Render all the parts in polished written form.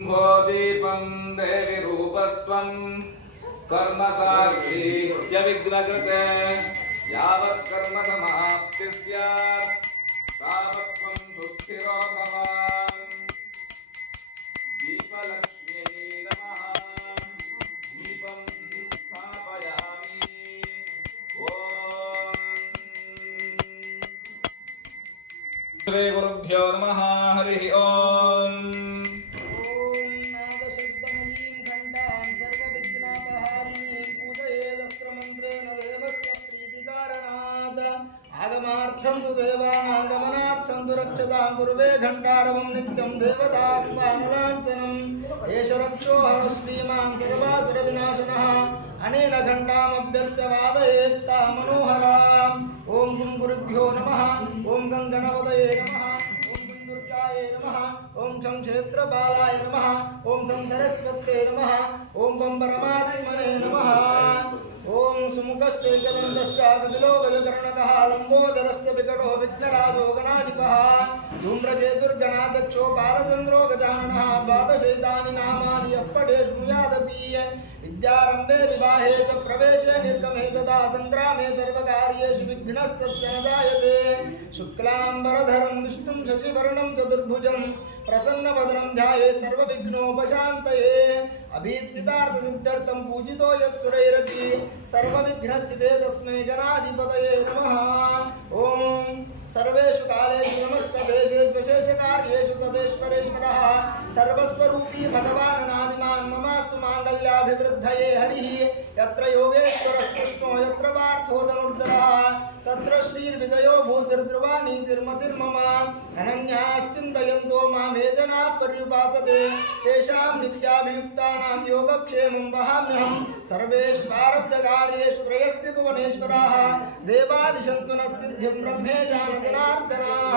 दीपं देवी रूपस्त्वं कर्म साक्षी विघ्नकृते यावत् कर्म समाप्ति स्यात् तावत् त्वं सुस्थिरो भव। दीपलक्ष्म्यै नमः। दीपं स्थापयामि। ॐ श्री गुरुभ्यो नमः। हरिः ओम्। गुरुवे घंटारवं नित्यं देवतात्मानलाञ्छनं एष रक्षोः श्रीमान् सर्वासुरविनाशनः अनेन घण्टामभ्यर्च्य वादयेत्ता मनोहराम्। ॐ गुं गुरुभ्यो नमः। ॐ गङ्गणपतये नमः। ॐ गुं दुर्गायै नमः। ॐ शं क्षेत्रबालाय नमः। ॐ शं सरस्वत्यै नमः। ॐ गं परमात्मने नमः। ओम सुमुखश्चैकदन्तश्च कपिलो गजकर्णकः लम्बोदरश्च विकटो विघ्नराजो गणाधिपः धूम्रकेतुर्गणाध्यक्षो बालचन्द्रो गजाननः द्वादशैतानि नामानि यः पठेत् शृणुयादपि विद्यारम्भे विवाहे च प्रवेशे निर्गमे तथा सङ्ग्रामे सर्वकार्येषु विघ्नस्तस्य न जायते। शुक्लाम्बरधरं विष्णुं शशिवर्णं चतुर्भुजं प्रसन्नवदनं ध्यायेत् सर्वविघ्नोपशान्तये। अभीप्सितार्थसिद्ध्यर्थं पूजितो यस्सुरैरपि सर्वविघ्नच्चिते तस्मै गणाधिपतये नमः। ॐ सर्वेषु कालेषु नमस्तदेशेषु विशेषकार्येषु तदेश्वरेश्वरः सर्वस्वरूपी भगवान् अनादिमान् ममास्तु माङ्गल्याभिवृद्धये। हरिः यत्र योगेश्वरः कृष्णो यत्र पार्थो धनुर्धरः तत्र श्रीर्विजयो भूतिर्ध्रुवानीतिर्मतिर्मम। अनन्याश्चिन्तयन्तो मां ये जनाः पर्युपासते तेषां नित्याभियुक्तानां योगक्षेमं वहाम्यहम्। सर्वेष्वारब्धकार्येषु त्रयस्त्रिभुवनेश्वराः देवादिशन्तु नः सिद्धिं ब्रह्मेशान जनार्दनाः।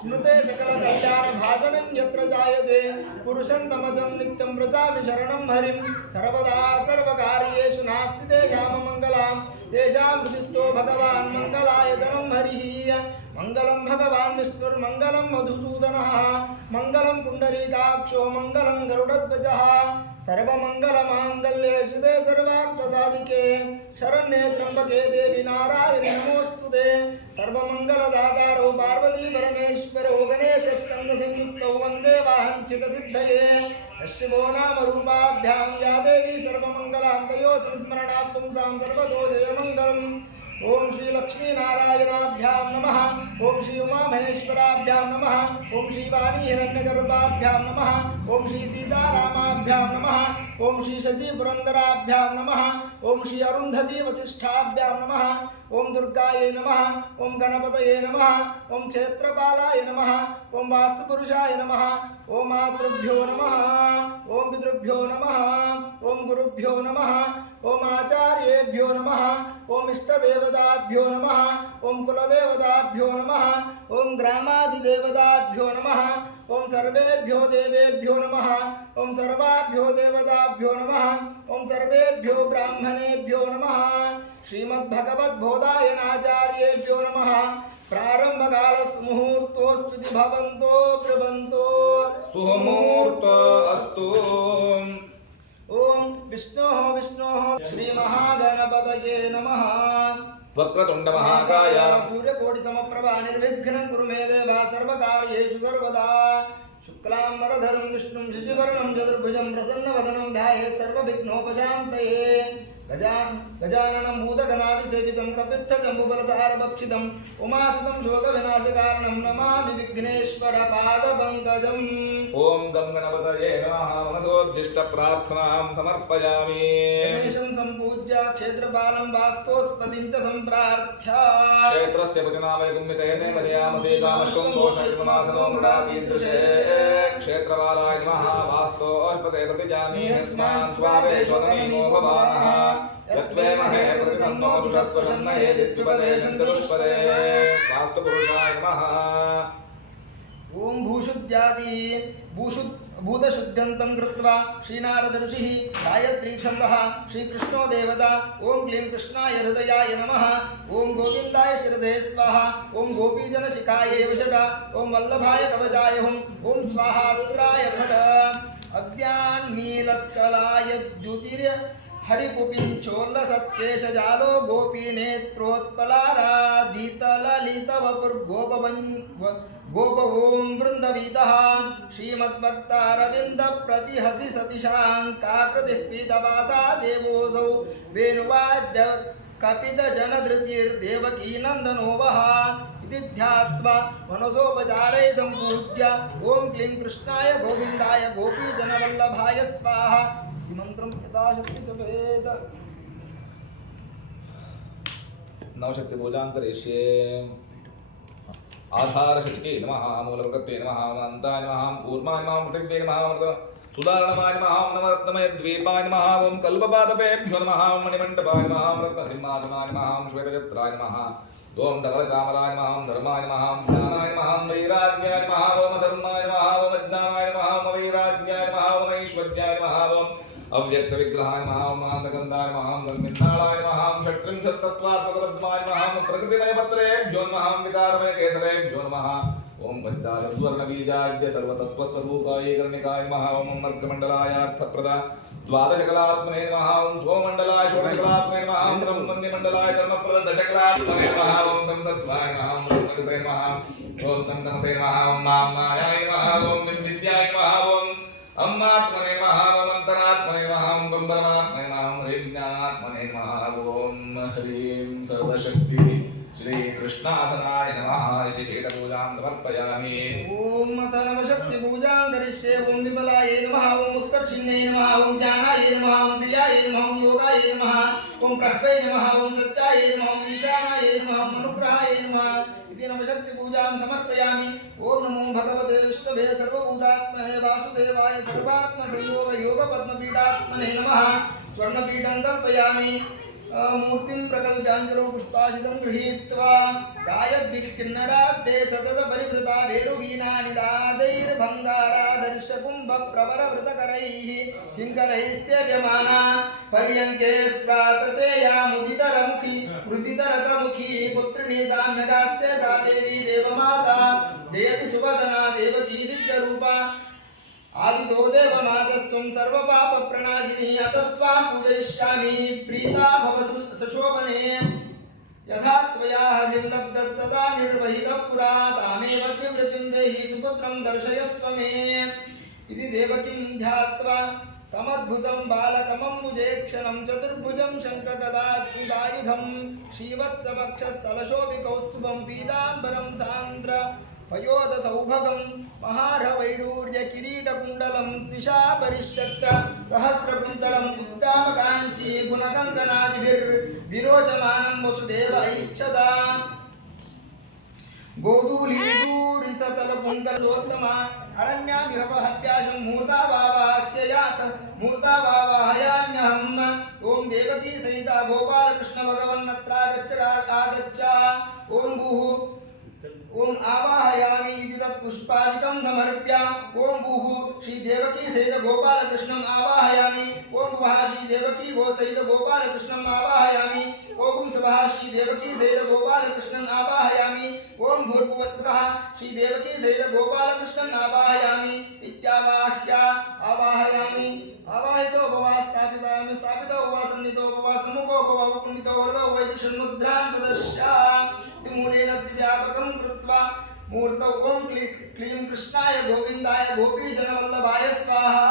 स्मृते सकलकल्याणभाजनं यत्र जायते पुरुषं तमजं नित्यं व्रजामि शरणं हरिं। सर्वदा सर्वकार्येषु नास्ति तेषाममङ्गलाम् तेषां हृदिस्थो भगवान् मङ्गलायतनं हरिः। मङ्गलं भगवान् विष्णुर्मङ्गलं मधुसूदनः मङ्गलं पुण्डरीकाक्षो मङ्गलं गरुडध्वजः। सर्वमङ्गलमाङ्गल्ये शिवे सर्वार्थसाधिके शरण्ये त्र्यम्बके देवी नारायणि नमोऽस्तुते। सर्वमङ्गलदातारौ पार्वती परमेश्वरौ गणेशस्कन्दसंयुक्तौ वन्दे वाञ्छितसिद्धये। शिवो नाम रूपाभ्यां या देवी सर्वमङ्गलां तयोः संस्मरणात् पुंसां सर्वतो जयमङ्गलम्। ओम श्री लक्ष्मी नारायणाभ्यां नमः। ओम श्री उमामहेश्वराभ्यां नमः। ओम श्री वाणी हिरण्यगर्भाभ्यां नमः। ओम श्री सीतारामाभ्यां नमः। ओम श्री शची पुरंदराभ्यां नमः। ओम श्री अरुन्धती वसिष्ठाभ्यां नमः। ओम दुर्गायै नमः। ओम गणपतये नमः। ओम क्षेत्रपालाय नमः। ओम वास्तुपुरुषाय नमः। ओम मातृभ्यो नमः। ओम पितृभ्यो नमः। ओम गुरुभ्यो नमः। ओम आचार्येभ्यो नमः। ओम इष्टदेवताभ्यो नमः। ओम कुलदेवताभ्यो नमः। ओम ग्रामादिदेवताभ्यो नमः। ओम सर्वेभ्यो देवेभ्यो नमः। ओम सर्वाभ्यो देवताभ्यो नमः। ओम सर्वेभ्यो ब्राह्मणेभ्यो नमः। श्रीमद्भगवद्बोधायनाचार्येभ्यो नमः। प्रारम्भकालसुमुहूर्तोऽस्ति भवन्तो ब्रुवन्तो सुमुहूर्तो अस्तु। ओम विष्णोः विष्णोः श्रीमहागणपतये नमः। वक्रतुण्ड महाकाय सूर्यकोटिसमप्रभा निर्विघ्नं कुरु मे देव सर्वकार्येषु सर्वदा। शुक्लाम्बरधरं विष्णुं शशिवर्णं चतुर्भुजं प्रसन्नवदनं ध्यायेत् सर्वविघ्नोपशान्तये। गजाननं भूतगणादिसेवितं कपित्थजम्बुफलसारभक्षितं उमासुतं शोकविनाशकारणं नमामि विघ्नेश्वरपादपङ्कजम्। ओम गं गणपतये नमः। मनसोद्दिष्टप्रार्थनां समर्पयामि। गणेशं सम्पूज्य क्षेत्रपालं वास्तोस्पतिं च सम्प्रार्थ्य क्षेत्रस्य पतिनामयगुम्मितेन मर्यामसे कामश्वं दोषैर्मासनो मृडातीदृशे। क्षेत्रपालाय नमः। वास्तोस्पते प्रतिजानी यस्मान् स्वावेशो भवानः यत्वेमहे प्रतितन्नो दुषस्वशन्नये दित्युपदेशं चतुष्पदे। वास्तुपुरुषाय नमः। ओम भूशुद्ध्यादि भूतशुद्ध्यन्तं कृत्वा श्रीनारद ऋषिः गायत्री छन्दः श्रीकृष्णो देवता। ओम क्लीं कृष्णाय हृदयाय नमः। ओम गोविन्दाय शिरसे स्वाहा। ओम गोपीजनशिखाय वषट। ओम वल्लभाय कवचाय हुम्। ओम स्वाहास्त्राय फट। द्युतिर्य हरिपुपिञ्चोल्लसत्केश जालो गोपी गोपवों वृंदवीतः श्रीमद्भक्तारविंद प्रतिहसि सतिशांकाकृतिः पीतवासा देवोऽसौ वेणुवाद्य कपित जनधृतिर्देवकी नंदनो वः इति ध्यात्वा मनसोपचारे सम्पूज्य ओं क्लीं कृष्णाय गोविंदाय गोपीजनवल्लभाय स्वाहा इति मंत्रं यथाशक्ति जपेत। नवशक्ति पूजां करिष्ये। आधारशक्तिके नमः, मूलप्रकृते नमः, अनन्ताय नमः, कूर्माय नमः, पृथिव्यै नमः, सुदारणमाय नमः, नवरत्नमयद्वीपाय नमः, ओं कल्पपादपेभ्यो नमः, मणिमण्डपाय नमः, रत्नसिंहासनाय नमः, श्वेतचित्राय नमः, ओं धवलचामराय नमः, धर्माय नमः, ज्ञानाय नमः, वैराग्याय नमः, ओं धर्माय नमः, ओं ज्ञानाय नमः, ओं वैराग्याय नमः, ओं ऐश्वर्याय नमः, ओं अव्यक्तविग्रहाय नमः, ओं आनन्दगन्धाय नमः, ओं गन्मिन्नाळाय नमः, ओं षट्त्रिंशत्तत्त्वात्मकपद्माय नमः, ओं प्रकृतिमयपत्रेभ्यो नमः, ओं विकारमयकेसरेभ्यो नमः, ओं पञ्चाशद्वर्णबीजाढ्य सर्वतत्त्वस्वरूपाय कर्णिकाय नमः, ओं मर्गमण्डलाय अर्थप्रदा द्वादशकलात्मने नमः, ओं सोममण्डलाय षोडशकलात्मने नमः, ओं ब्रह्मण्यमण्डलाय धर्मप्रद दशकलात्मने नमः, ओं संसत्त्वाय नमः, ओं ब्रह्मणसे नमः, ओं तन्तमसे नमः, ओं माम्मायाय नमः, ओं विद्याय नमः, ओं अम्मात्मने नमः, ओं अन्तरात्मने नमः, ओं ब्रह्मात्मने नमः, ओं हरिज्ञानात्मने नमः, ओं ह्रीं सर्वशक्तिः श्री कृष्णासनाय नमः इति पीठपूजां समर्पयामि। ओम अथ नवशक्ति पूजां करिष्ये। ओम विमलाय नमः, ओम उत्कर्षिण्यै नमः, ओम ज्ञानाय नमः, ओम प्रियाय नमः, ओम योगाय नमः, ओम प्रह्वे नमः, ओम सत्याय नमः, ओम ईशानाय नमः, ओम अनुग्रहाय नमः इति नवशक्ति पूजां समर्पयामि। ओम नमो भगवते विष्णवे सर्वभूतात्मने वासुदेवाय सर्वात्मसंयोग योगपद्मपीठात्मने नमः। स्वर्णपीठं कल्पयामि। मूर्तिं प्रकल्प्याञ्जलौ पुष्पाशितं गृहीत्वा गायद्भिर्किन्नराद्दे सतत परिवृता वेरुवीणानिदादैर्भङ्गारादर्शकुम्भप्रवरवृतकरैः किङ्करैः सेव्यमाना पर्यङ्के स्प्रातृतेया मुदितरमुखी मुदितरतमुखी पुत्रिणी साम्यकास्ते सा देवी देवमाता जयति सुवदना देवकी दिव्यरूपा आदितो देवमातस्त्वं सर्वपापप्रणाशिनी अतस्त्वां पूजयिष्यामि प्रीता भव सशोभने यथा त्वया निर्लब्धस्तदा निर्वहितः पुरा तामेव द्विवृतिं देहि सुपुत्रं दर्शयस्व मे इति देवकीं ध्यात्वा तमद्भुतं बालकमम्बुजेक्षणं चतुर्भुजं शङ्खगदायुधं श्रीवत्सवक्षस्थलशोभिकौस्तुभं पीताम्बरं सान्द्र पयोदसौभगं महारवैडूर्यकिरीटकुण्डलं द्विषापरिष्यक्त सहस्रकुन्तलम् उद्दामकाञ्ची गुणकङ्कणादिभिर्विरोचमानं वसुदेव ऐच्छदा गोधूलीसूरिसतलपुङ्गलोत्तमा अरण्यामिहव्याशं मूर्तावाहयाम्यहम् ॐ देवकी सहिता गोपालकृष्ण भगवन्नत्रागच्छ ॐ भूः ओम आवाहयामि इति तत् पुष्पादिकं समर्प्य ओम भूः श्री देवकी सहित गोपाल कृष्णं आवाहयामि ओम भुवः श्री देवकी गो सहित गोपाल कृष्णं आवाहयामि ओम स्वः श्री देवकी सहित गोपाल कृष्णं आवाहयामि ओम भूर्भुवस्वः श्री देवकी सहित गोपाल कृष्णं आवाहयामि इत्यावाह्य आवाहयामि आवाहितो भवा स्थापितायामि स्थापितो भवा सन्नितो भवा सम्मुखो भवा पुण्डितो वरदो वैदिषन्मुद्रां प्रदर्श्य मूलेन त्रिव्यापकं कृत्वा मूर्तौ ओं क्लीं कृष्णाय गोविन्दाय गोपीजनवल्लभाय स्वाहा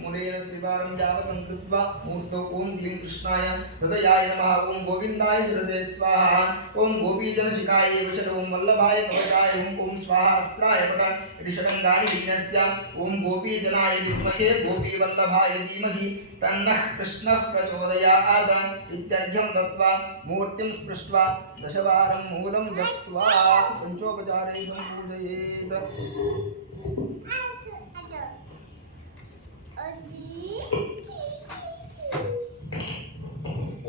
मूलेन त्रिवारं व्यापकं कृत्वा मूर्तौ ओं क्लीं कृष्णाय हृदयाय नमः ओं गोविन्दाय शिरसे स्वाहा ओं गोपीजनशिखाय विषड ओं वल्लभाय कवचाय ओं स्वाहा अस्त्राय पट ऋषडङ्गानि विन्यस्य ओं गोपीजनाय विद्महे गोपीवल्लभाय धीमहि तन्नः कृष्णः प्रचोदयात् इत्यर्घ्यं दत्त्वा मूर्तिं स्पृष्ट्वा दशवारं मूलं जप्त्वा पञ्चोपचारे सम्पूजयेत्।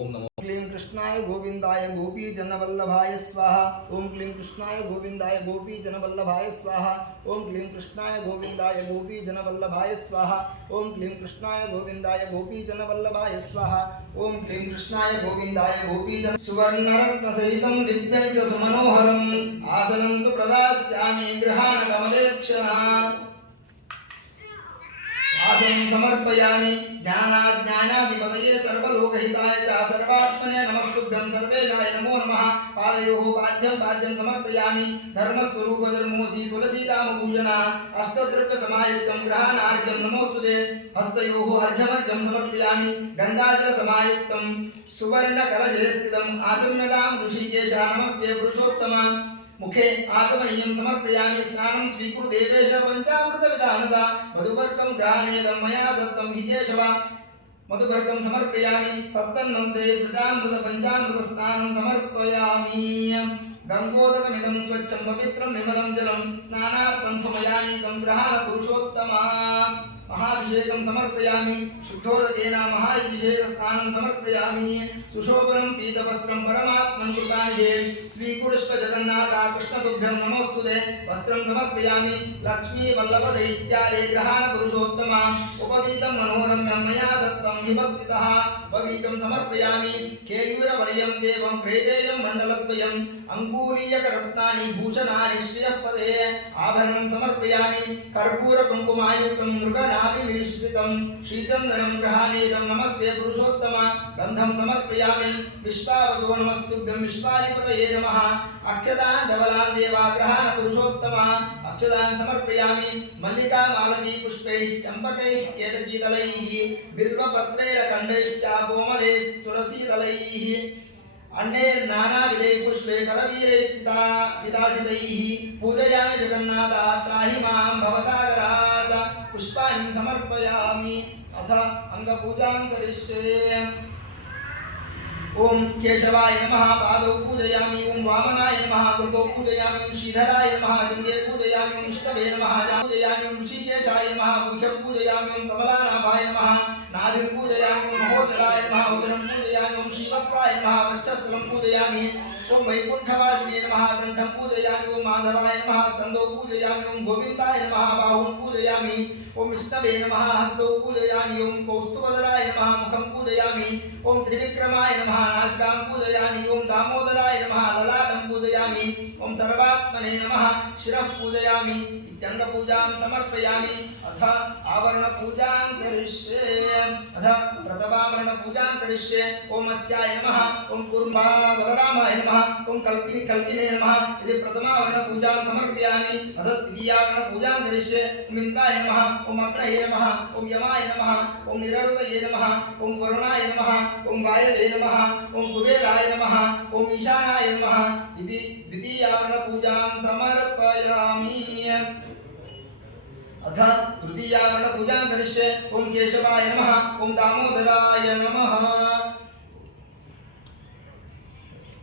ओम नमो क्लीं कृष्णाय गोविन्दाय गोपीजनवल्लभाय स्वाहा ओं क्लीं कृष्णाय गोविन्दाय गोपीजनवल्लभाय स्वाहा ओं क्लीं कृष्णाय गोविन्दाय गोपीजनवल्लभाय स्वाहा ओं क्लीं कृष्णाय गोविन्दाय गोपीजनवल्लभाय स्वाहा ओं क्लीं कृष्णाय गोविन्दाय गोपीजन सुवर्णरत्नसहितं दिव्यं च सुमनोहरम् आसनं तु प्रदास्यामि गृहाण कमलेक्षणा वासं समर्पयामि ज्ञानाज्ञानाधिपतये सर्वलोकहिताय च सर्वात्मने नमस्तुभ्यं सर्वेशाय नमो नमः पादयोः पाद्यं समर्पयामि धर्मस्वरूप धर्मोऽसि तुलसीदामभूषणा अष्टद्रव्यसमायुक्तं ग्रहाणार्घ्यं नमोस्तुते हस्तयोः अर्घ्यमर्घ्यं समर्पयामि गङ्गाजलसमायुक्तं सुवर्णकलशे स्थितम् आचम्यतां ऋषिकेश नमस्ते पुरुषोत्तम मुखे आगमनीयं समर्पयामि स्नानं स्वीकुरुदेवेश पञ्चामृतविधानता मधुपर्कं ग्रहाणेदं मया दत्तं हि केशव मधुपर्कं समर्पयामि तत्तन्मन्ते पञ्चामृतस्नानं समर्पयामि गङ्गोदकमिदं स्वच्छं पवित्रं विमलं जलं स्नानार्थं तु मया नीतं ग्रहाणपुरुषोत्तमा महाभिषेकं समर्पयामि शुद्धोदकेन महाभिषेकस्नानं समर्पयामि सुशोभनं पीतवस्त्रं परमात्मन् कृतानिधे स्वीकुरुष्व जगन्नाथ कृष्णतुभ्यं नमोस्तुते वस्त्रं समर्पयामि लक्ष्मी वल्लभदैत्यादे ग्रहाणपुरुषोत्तम उपवीतं मनोरम्यं मया दत्तं हि भक्तितः उपवीतं समर्पयामि केयूरवर्यं देवं प्रेतेयं मण्डलद्वयम् अङ्गूरीयकरत्नानि भूषणानि श्रियःपदे आभरणं समर्पयामि कर्पूरकुङ्कुमायुक्तं मृगनाभिमिश्रितं श्रीचन्दनं ग्रहाणेदं नमस्ते पुरुषोत्तम गन्धं समर्पयामि विश्वावसो नमस्तुभ्यं विश्वाधिपतये नमः अक्षतान् धवलान् देवा ग्रहाणपुरुषोत्तम अक्षतान् समर्पयामि मल्लिका मालती पुष्पैश्चम्पकैः केतकीदलैः बिल्वपत्रैरखण्डैश्च कोमलैस्तुलसीदलैः अन्यैर्नानाविधैः पुष्पे करवीरैः पूजयामि जगन्नाथ त्राहि मां भवसागरात् पुष्पाणि समर्पयामि अथ अंगपूजां करिष्ये ओम केशवाय नमः पादौ पूजयामि ओम वामनाय नमः गुरुभौ पूजयामि ओम श्रीधराय नमः जङ्घे पूजयामि ओम शिष्टवे नमः पूजयामि ओम ऋषिकेशाय नमः गुह्यं पूजयामि ओम कमलानाभाय नमः नाभिं पूजयामि ओम महोदराय नमः उदरं पूजयामि ओम श्रीवत्साय नमः वक्षस्थलं पूजयामि ओम वैकुण्ठवासिने नमः कण्ठं पूजयामि ओम माधवाय नमः स्कन्दौ पूजयामि ओम गोविन्दाय नमः बाहुं पूजयामि ओम विष्णवे नमः हस्तौ पूजयामि ओम कौस्तुभधराय नमः मुखं पूजयामि ओम त्रिविक्रमाय नमः नासिकां पूजयामि ओम दामोदराय नमः ललाटं पूजयामि ओम सर्वात्मने नमः शिरः पूजयामि इत्यङ्गपूजां समर्पयामि अथ आवरणपूजां करिष्ये अथ प्रथमावरणपूजां करिष्ये ओम मत्स्याय नमः ओम कूर्मावताराय नमः ओम कल्पिने नमः इति प्रथमावरणपूजां समर्पयामि अथ द्वितीयावरणपूजां करिष्ये ओम इन्द्राय नमः ओम अग्नये नमः ओम यमाय नमः ओम निरृतये नमः ओम वरुणाय नमः ओम वायवे नमः ओम कुबेराय नमः ओम ईशानाय नमः इति द्वितीयावरणपूजां समर्पयामि अथ तृतीयावरणपूजां करिष्ये ओम केशवाय नमः ओम दामोदराय नमः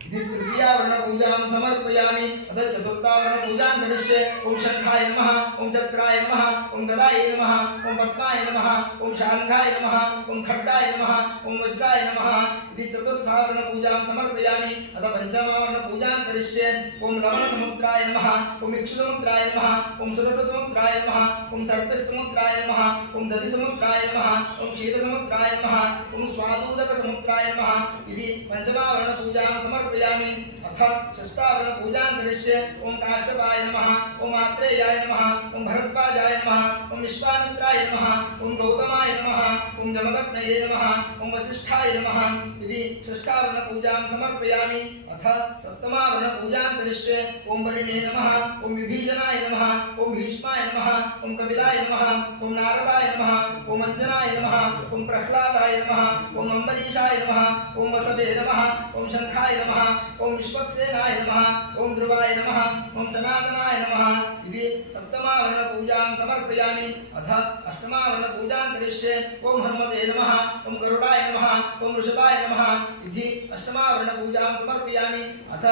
इति तृतीयावरणपूजां समर्पयामि अथ चतुर्थावरणपूजां करिष्ये ओम शङ्खाय नमः ओम चक्राय नमः ओम गदाय नमः ओम पद्माय नमः ओम शार्ङ्गाय नमः ओम खड्गाय नमः ओम वज्राय नमः इति चतुर्थावरणपूजां समर्पयामि अथ पञ्चमावरणपूजां करिष्ये ओम लवणसमुद्राय नमः ओम इक्षुसमुद्राय नमः ओम सुरससमुद्राय नमः ओम सर्पसमुद्राय नमः ओम दधिसमुद्राय नमः ओम क्षीरसमुद्राय नमः ओम स्वादूदकसमुद्राय नमः इति पञ्चमावरणपूजां समर्पयामि अथ षष्ठावरणपूजां करिष्ये ओम काश्यपाय नमः ओम आत्रेयाय नमः ओम भरद्वाजाय नमः ओम विश्वामित्राय नमः ओम गौतमाय नमः ओम जमदग्नये नमः ओम वसिष्ठाय नमः इति षष्ठावरणपूजां समर्पयामि अथ सप्तमावरणपूजां करिष्ये ओम वरिणे नमः ओम विभीषणाय नमः ओम भीष्माय नमः ओम कपिलाय नमः ओम नारदाय नमः ओम अंजनाय नमः ओम प्रह्लादाय नमः ओम अम्बरीषाय नमः ओम वसवे नमः ओम शङ्खाय नमः ओम विश्वक्सेनाय नमः ओम ध्रुवाय नमः ओम सनातनाय नमः इति सप्तमावरणपूजां समर्पयामि अथ अष्टमावरणपूजां करिष्ये ओम हनुमते नमः ओम गरुडाय नमः ओम वृषभाय नमः इति अष्टमावरणपूजां समर्पयामि अथ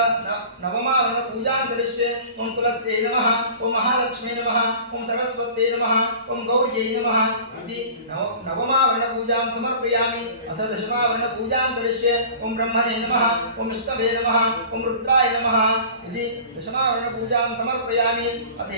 नवमावरणपूजां करिष्ये ओम तुलस्यै नमः ओम महालक्ष्मी नमः ओम सरस्वत्यै नमः ओम गौर्यै नमः इति नवमावरणपूजां समर्पयामि अथ दशमावरणपूजां करिष्ये ओम ब्रह्मणे नमः ओम विष्णवे नमः ओम रुद्राय नमः इति दशमावरणपूजां समर्पयामि अथ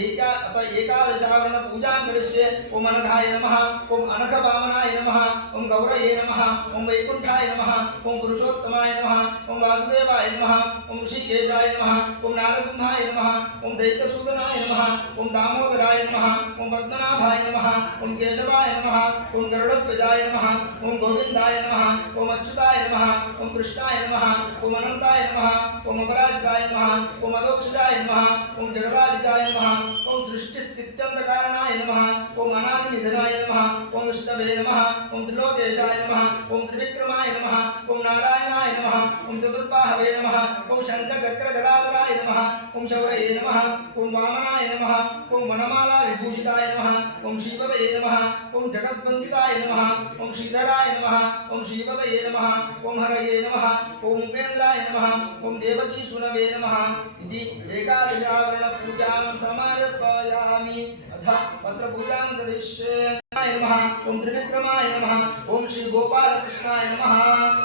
एकादशावरणपूजां करिष्ये ओम अनघाय नमः ओम अनघवामनाय नमः ओम गौरये नमः ओम वैकुंठाय नमः ओम पुरुषोत्तमाय नमः ओम वासुदेवाय नमः ओम ऋषिकेशाय नमः ओम नारसिंहाय नमः ओम दैत्यसूदनाय नमः ओम दामोदराय नमः ओम पद्मनाभाय नमः ओम केशवाय नमः ओम गरुड़ध्वजाय नमः ओम गोविंदाय नमः ओम अच्युताय नमः ओम कृष्णाय नमः ओम अनंताय नमः ओम अपराजिताय नमः ओम अदोक्षजाय नमः ओम जगदादिताय नमः ओम सृष्टिस्थित्यन्तकारणाय नमः ओम अनादिनिधनाय नमः ओम विष्णवे नमः ओम त्रिलोकेशाय नमः ओम त्रिविक्रमाय नमः ओम नारायणाय नमः ओम चतुर्बाहवे नमः ओम शंखचक्रगदाधराय नमः ओम शौरये नमः ओम वामनाय नमः ओम वनमाला विभूषिताय नमः ओम श्रीपदये नमः ओम जगद्वन्दिताय नमः ओम श्रीधराय नमः ओम श्रीपदये नमः ओम हरये नमः ओम उपेन्द्राय नमः ओम देवकी सुनवे नमः इति एकादशावरण पूजां समर्पयामि अथ पत्र पूजां करिष्ये नमः ओम त्रिविक्रमाय नमः ओम श्री गोपाल कृष्णाय नमः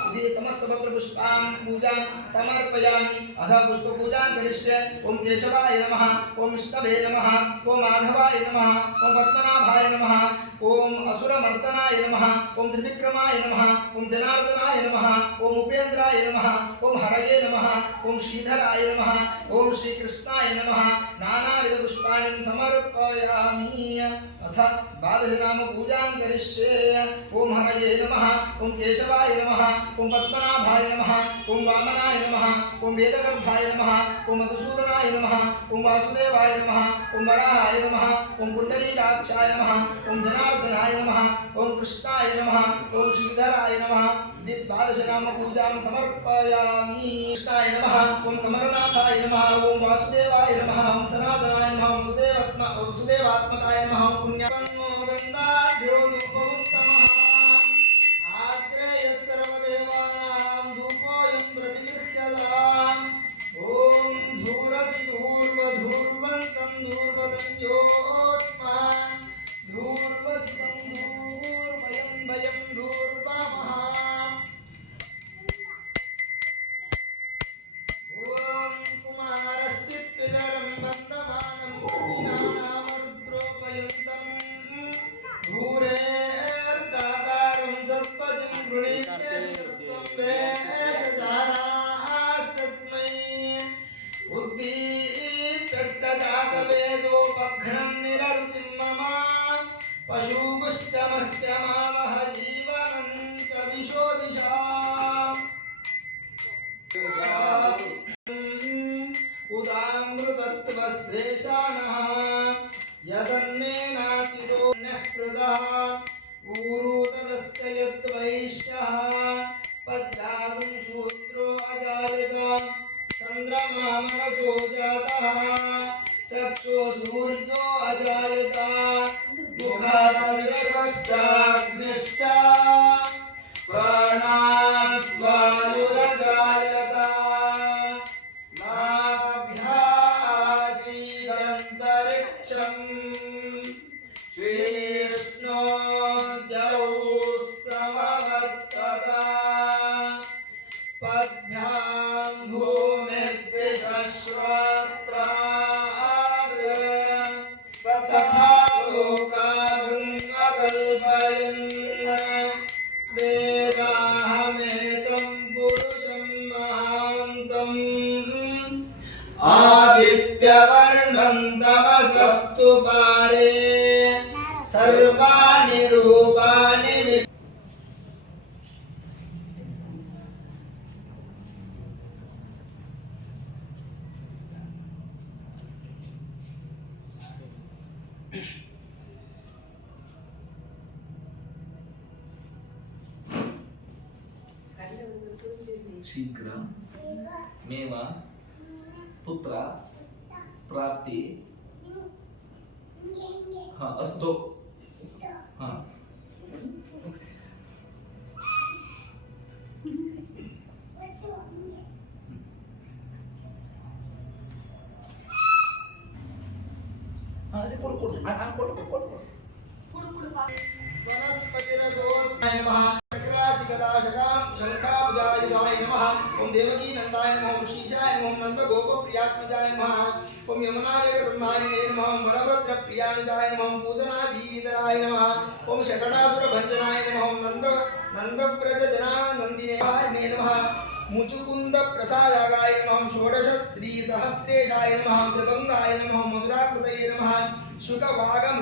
इति समस्त पत्र पुष्पां पूजां समर्पयामि अथ पुष्प पूजां करिष्ये ओम केशवाय नमः ओम विष्णवे नमः ओम माधवाय नमः ओम पद्मनाभाय नमः ओम असुरमर्दनाय नमः ओम त्रिविक्रमाय नमः ओम जनार्दनाय नमः ओम उपेन्द्राय नमः ओम हरये नमः ओम श्रीधराय नमः ओम श्री कृष्णाय नमः नानाविध पुष्पाणि समर्पयामि अथ द्वादशनाम पूजां करिष्ये ओम हरये नमः ओम केशवाय नमः ओम पद्मनाभाय नमः ओम वामनाय नमः ओम वेदगर्भाय नमः ओम मधुसूदनाय नमः ओम वासुदेवाय नमः ओम वराहाय नमः ओम पुंडरीकाक्षाय नमः ओम जनार्दनाय नमः ओम कृष्णाय नमः ओम श्रीधराय नमः द्वादशनाम पूजां समर्पयामि कृष्णाय नमः ओम कमलनाथाय नमः ओम वासुदेवाय नमः ओम सनातनाय नमः ओम सुदेवात्मकाय नमः ओम पुण्यकर्मो गन्धाढ्यो धूपोत्तमः आग्रेयः सर्वदेवानां धूपोऽयं प्रतिगृह्यताम् ओम धूरसि धूर्वधूर्वन्तं धूर्वदन्योऽस्मान् धूर्वन्तं धूर्वयं वयं धूर्वामः ओम कुमारश्चित्पितरं वन्दमानं रुद्रोपयन्तं धूरेर्दातारं सर्पजं गृणीत्य तत्त्वं वेदजानास्तस्मै उद्दीप्तस्तजातवेदोपघ्नं निरृतिं मम पशुपुष्टमत्यमावह जीवनं च दिशो दिशा उदामृतत्वस्येषानः यदन्नेनाचितो नः कृतः ऊरू तदस्य यद्वैश्यः पद्यागुं शूद्रो अजायत चन्द्रमा मनसो जातः चक्षो सूर्यो अजायत मुखाग्निश्च प्राणात् वायुरजायत नाभ्यासीदन्तरिक्षं श्रीविष्णोऽद्यौ समवर्तत पद्भ्यां भूमिर्विश्वश्रोत्राग्र तथा लोकागम् अकल्पयन् वेदाहमेतं पुरुषं महान्तम् आदित्यवर्णं तमसस्तु पारे सर्वाणि रूपाणि शीघ्र मेव पुत्र प्राप्ति हाँ अस्तु हाँ वनस्पतिरसोऽस्मै नमः चक्रासिकदाशकां शङ्खाभुजायुधाय वल्लभाय नमः ओम देवकी नंदाय नमः ओम शीशाय नमः ओम नंद गोप प्रियात्मजाय नमः ओम यमुना वेग संहारिणे नमः ओम वरभद्र प्रियानुजाय नमः ओम पूजना जीवितराय नमः ओम शकटासुर भंजनाय नमः ओम नंदव्रज जनानंदिने नमः मुचुकुंद प्रसादाय नमः षोडश स्त्री सहस्रेशाय नमः त्रिभंगाय नमः मधुराकृतये नमः शुकवागम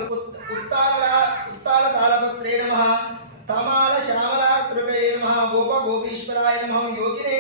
उत्ताल तालपत्रे नमः तमाल श्यामलाकृतये नमः गोप गोपीश्वराय नमः योगिने